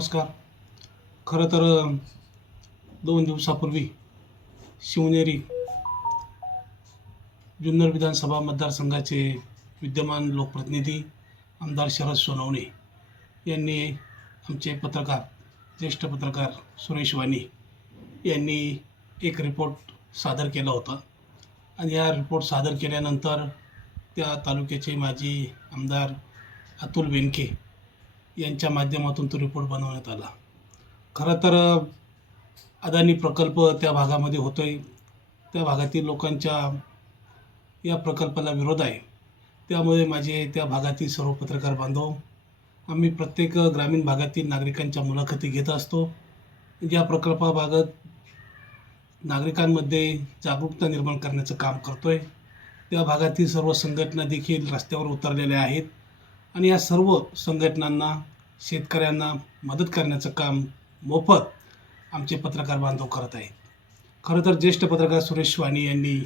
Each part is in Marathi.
नमस्कार. खरं तर 2 दिवसापूर्वी शिवनेरी जुन्नर विधानसभा मतदारसंघाचे विद्यमान लोकप्रतिनिधी आमदार शरद सोनवणे यांनी आमचे पत्रकार, ज्येष्ठ पत्रकार सुरेश वाणी यांनी एक रिपोर्ट सादर केला होता आणि या रिपोर्ट सादर केल्यानंतर त्या तालुक्याचे माजी आमदार अतुल बेनके यांच्या माध्यमातून तो रिपोर्ट बनवण्यात आला. खरं तर अदानी प्रकल्प त्या भागामध्ये होतो आहे. त्या भागातील लोकांच्या या प्रकल्पाला विरोध आहे. त्यामुळे माझे त्या भागातील सर्व पत्रकार बांधव आम्ही प्रत्येक ग्रामीण भागातील नागरिकांच्या मुलाखती घेत असतो. या प्रकल्पाबाबत नागरिकांमध्ये जागरूकता निर्माण करण्याचं काम करतो आहे. त्या भागातील सर्व संघटना देखील रस्त्यावर उतरलेल्या आहेत आणि या सर्व संघटनांना, शेतकऱ्यांना मदत करण्याचं काम मोफत आमचे पत्रकार बांधव करत आहेत. खरं तर ज्येष्ठ पत्रकार सुरेश वाणी यांनी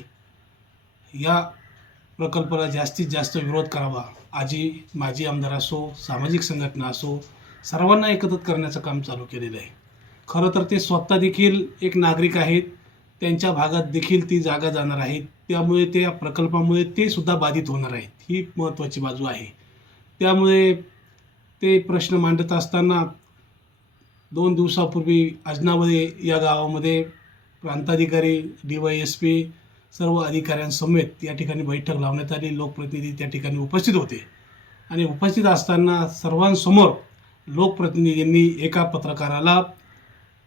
या प्रकल्पाला जास्तीत जास्त विरोध करावा. माजी आमदार असो, सामाजिक संघटना असो, सर्वांना एकत्रित करण्याचं काम चालू केलेलं आहे. खरं तर ते स्वतः देखील एक नागरिक आहेत. त्यांच्या भागात देखील ती जागा जाणार आहे. त्यामुळे त्या प्रकल्पामुळे ते सुद्धा बाधित होणार आहेत. ही महत्त्वाची बाजू आहे. त्यामुळे ते प्रश्न मांडत असताना 2 दिवसापूर्वी अजनावळे या गावामध्ये प्रांताधिकारी, DYSP सर्व अधिकाऱ्यांसमेत या ठिकाणी बैठक लावण्यात आली. लोकप्रतिनिधी त्या ठिकाणी उपस्थित होते आणि उपस्थित असताना सर्वांसमोर लोकप्रतिनिधींनी एका पत्रकाराला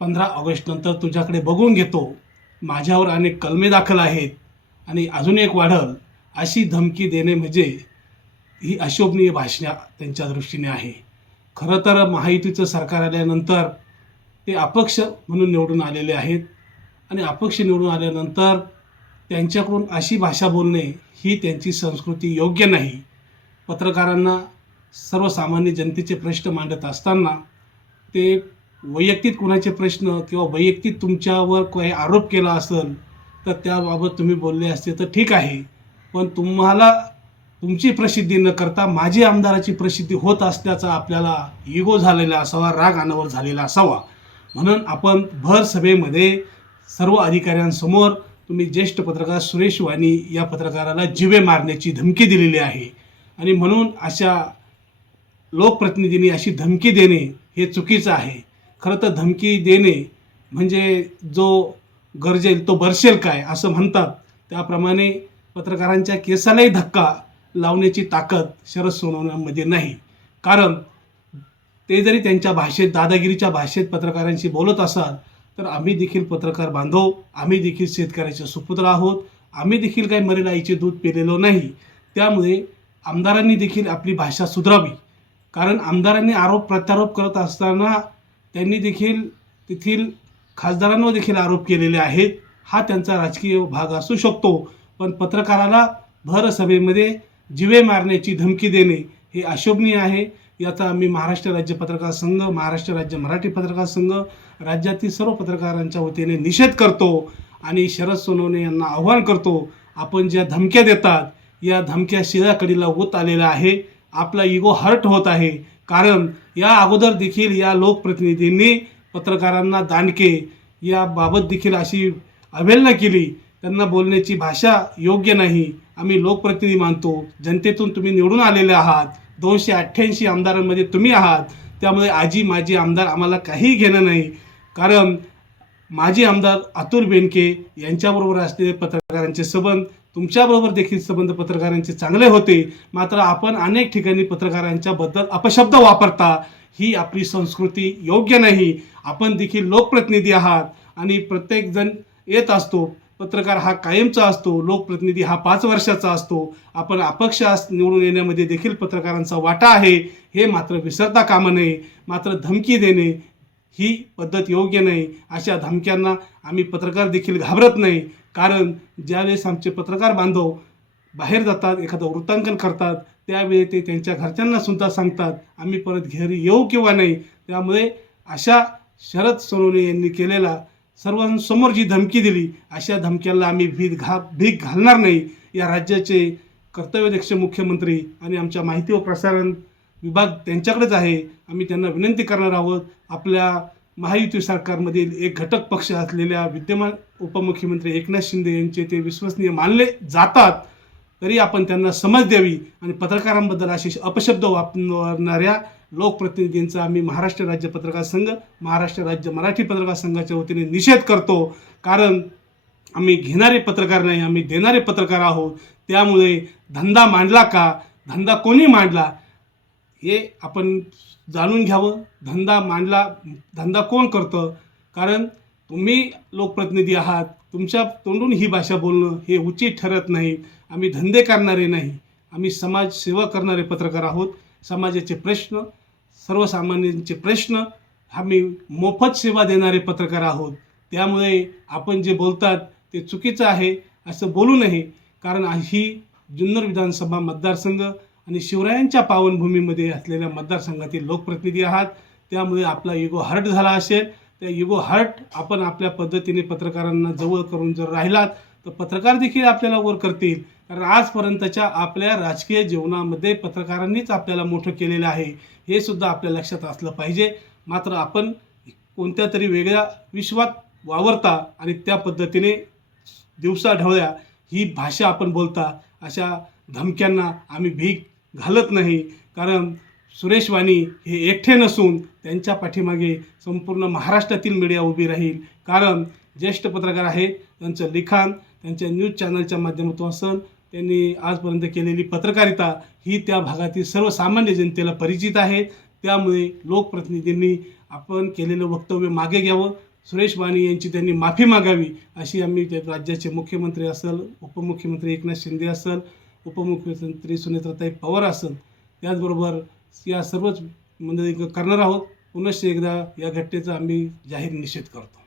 15 ऑगस्टनंतर तुझ्याकडे बघून घेतो, माझ्यावर अनेक कलमे दाखल आहेत आणि अजून एक वाढल अशी धमकी देणे म्हणजे ही अशोभनीय भाषा त्यांच्या दृष्टीने आहे. खरं तर महायुतीचं सरकार आल्यानंतर ते अपक्ष म्हणून निवडून आलेले आहेत आणि अपक्ष निवडून आल्यानंतर त्यांच्याकडून अशी भाषा बोलणे ही त्यांची संस्कृती योग्य नाही. पत्रकारांना सर्वसामान्य जनतेचे प्रश्न मांडत असताना ते वैयक्तिक कुणाचे प्रश्न किंवा वैयक्तिक तुमच्यावर काही आरोप केला असेल तर त्याबाबत तुम्ही बोलले असते तर ठीक आहे, पण तुम्हाला तुमची प्रसिद्धी न करता माझी आमदाराची प्रसिद्धी होत असल्याचा आपल्याला इगो झालेला असावा, राग अनावर झालेला असावा. म्हणून आपण भर सभेमध्ये सर्व अधिकाऱ्यांसमोर तुम्ही ज्येष्ठ पत्रकार सुरेश वाणी या पत्रकाराला जिवे मारण्याची धमकी दिलेली आहे आणि म्हणून अशा लोकप्रतिनिधींनी अशी धमकी देणे हे चुकीचं आहे. खरं तर धमकी देणे म्हणजे जो गरजेल तो बरसेल काय असं म्हणतात, त्याप्रमाणे पत्रकारांच्या केसालाही धक्का लावण्याची ताकद शरद सोनवणेमध्ये नाही. कारण ते जरी त्यांच्या भाषेत, दादागिरीच्या भाषेत पत्रकारांशी बोलत असाल तर आम्ही देखील पत्रकार बांधव, आम्ही देखील शेतकऱ्याचे सुपुत्र आहोत. आम्ही देखील काही मरेल आईचे दूध पिलेलो नाही. त्यामुळे आमदारांनी देखील आपली भाषा सुधारावी. कारण आमदारांनी आरोप प्रत्यारोप करत असताना त्यांनी देखील तेथील खासदारांवर देखील आरोप केलेले आहेत. हा त्यांचा राजकीय भाग असू शकतो, पण पत्रकाराला भर सभेमध्ये जिवे मारण्याची धमकी देणे हे अशोभनीय आहे. याचा आम्ही महाराष्ट्र राज्य पत्रकार संघ, महाराष्ट्र राज्य मराठी पत्रकार संघ, राज्यातील सर्व पत्रकारांच्या वतीने निषेध करतो आणि शरद सोनवणे यांना आव्हान करतो, आपण ज्या धमक्या देतात या धमक्या शिळ्याकडीला होत आलेल्या आहे. आपला इगो हर्ट होत आहे. कारण या अगोदर देखील या लोकप्रतिनिधींनी पत्रकारांना दांडके याबाबत देखील अशी अवहेलना केली. त्यांना बोलण्याची भाषा योग्य नाही. आम्ही लोकप्रतिनिधी मानतो, जनतेतून तुम्ही निवडून आलेले आहात. 288 आमदारांमध्ये तुम्ही आहात. त्यामुळे माजी आमदार आम्हाला काही घेणं नाही. कारण माजी आमदार अतुल बेनके यांच्याबरोबर असलेले पत्रकारांचे संबंध, तुमच्याबरोबर देखील संबंध पत्रकारांचे चांगले होते. मात्र आपण अनेक ठिकाणी पत्रकारांच्या बद्दल अपशब्द वापरता. ही आपली संस्कृती योग्य नाही. आपण देखील लोकप्रतिनिधी आहात आणि प्रत्येकजण येत असतो. पत्रकार हा कायमचा असतो, लोकप्रतिनिधी हा 5 वर्षाचा असतो. आपण अपक्ष निवडून येण्यामध्ये देखील पत्रकारांचा वाटा आहे, हे मात्र विसरता कामा नये. मात्र धमकी देणे ही पद्धत योग्य नाही. अशा धमक्यांना आम्ही पत्रकार देखील घाबरत नाही. कारण ज्यावेळेस आमचे पत्रकार बांधव बाहेर जातात, एखादं वृत्तांकन करतात, त्यावेळी ते त्यांच्या घरच्यांना सुद्धा सांगतात आम्ही परत घरी येऊ किंवा नाही. त्यामुळे अशा शरद सोनवणे यांनी केलेला सर्वांसमोर जी धमकी दिली, अशा धमक्याला आम्ही भीक घालणार नाही. या राज्याचे कर्तव्यदक्ष मुख्यमंत्री आणि आमच्या माहिती व प्रसारण विभाग त्यांच्याकडेच आहे. आम्ही त्यांना विनंती करणार आहोत, आपल्या महायुती सरकारमधील एक घटक पक्ष असलेल्या विद्यमान उपमुख्यमंत्री एकनाथ शिंदे यांचे ते विश्वसनीय मानले जातात, तरी आपण त्यांना समज द्यावी आणि पत्रकारांबद्दल असे अपशब्द वापरणाऱ्या लोकप्रतिनिधींचा आम्ही महाराष्ट्र राज्य पत्रकार संघ, महाराष्ट्र राज्य मराठी पत्रकार संघाच्या वतीने निषेध करतो. कारण आम्ही घेणारे पत्रकार नाही, आम्ही देणारे पत्रकार आहोत. त्यामुळे धंदा मांडला का, धंदा कोणी मांडला हे आपण जाणून घ्यावं. धंदा मांडला, धंदा कोण करतं? कारण तुम्ही लोकप्रतिनिधी आहात, तुमच्या तोंडून ही भाषा बोलणं हे उचित ठरत नाही. आम्ही धंदे करणारे नाही, आम्ही समाजसेवा करणारे पत्रकार आहोत. समाजाचे प्रश्न, सर्वसामान्यांचे प्रश्न, आम्ही मोफत सेवा देणारे पत्रकार आहोत. त्यामुळे आपण जे बोलतात ते चुकीचं आहे असं बोलू नये. कारण ही जुन्नर विधानसभा मतदारसंघ आणि शिवरायांच्या पावनभूमीमध्ये असलेल्या मतदारसंघातील लोकप्रतिनिधी आहात. त्यामुळे आपला इगो हर्ट झाला असेल, त्या इगो हर्ट आपण आपल्या पद्धतीने पत्रकारांना जवळ करून जर राहिलात तर पत्रकार देखील आपल्याला वर करतील. कारण आजपर्यंतच्या आपल्या राजकीय जीवनामध्ये पत्रकारांनीच आपल्याला मोठं केलेलं आहे, हे सुद्धा आपल्या लक्षात असलं पाहिजे. मात्र आपण कोणत्या तरी वेगळ्या विश्वात वावरता आणि त्या पद्धतीने दिवसाढवळ्या ही भाषा आपण बोलता, अशा धमक्यांना आम्ही भीक घालत नाही. कारण सुरेश वाणी हे एकटे नसून त्यांच्या पाठीमागे संपूर्ण महाराष्ट्रातील मीडिया उभी राहील. कारण ज्येष्ठ पत्रकार आहेत, त्यांचं लिखाण त्यांच्या न्यूज चॅनलच्या माध्यमातून असेल, त्यांनी आजपर्यंत केलेली पत्रकारिता ही त्या भागातील सर्वसामान्य जनतेला परिचित आहे. त्यामुळे लोकप्रतिनिधींनी आपण केलेलं वक्तव्य मागे घ्यावं, सुरेश वाणी यांची त्यांनी माफी मागावी, अशी आम्ही राज्याचे मुख्यमंत्री असेल, उपमुख्यमंत्री एकनाथ शिंदे असेल, उपमुख्यमंत्री सुनेत्राताई पवार असेल, त्याचबरोबर या सर्वच मंडळी करणार आहोत. पुनश्च एकदा या घटनेचा आम्ही जाहीर निषेध करतो.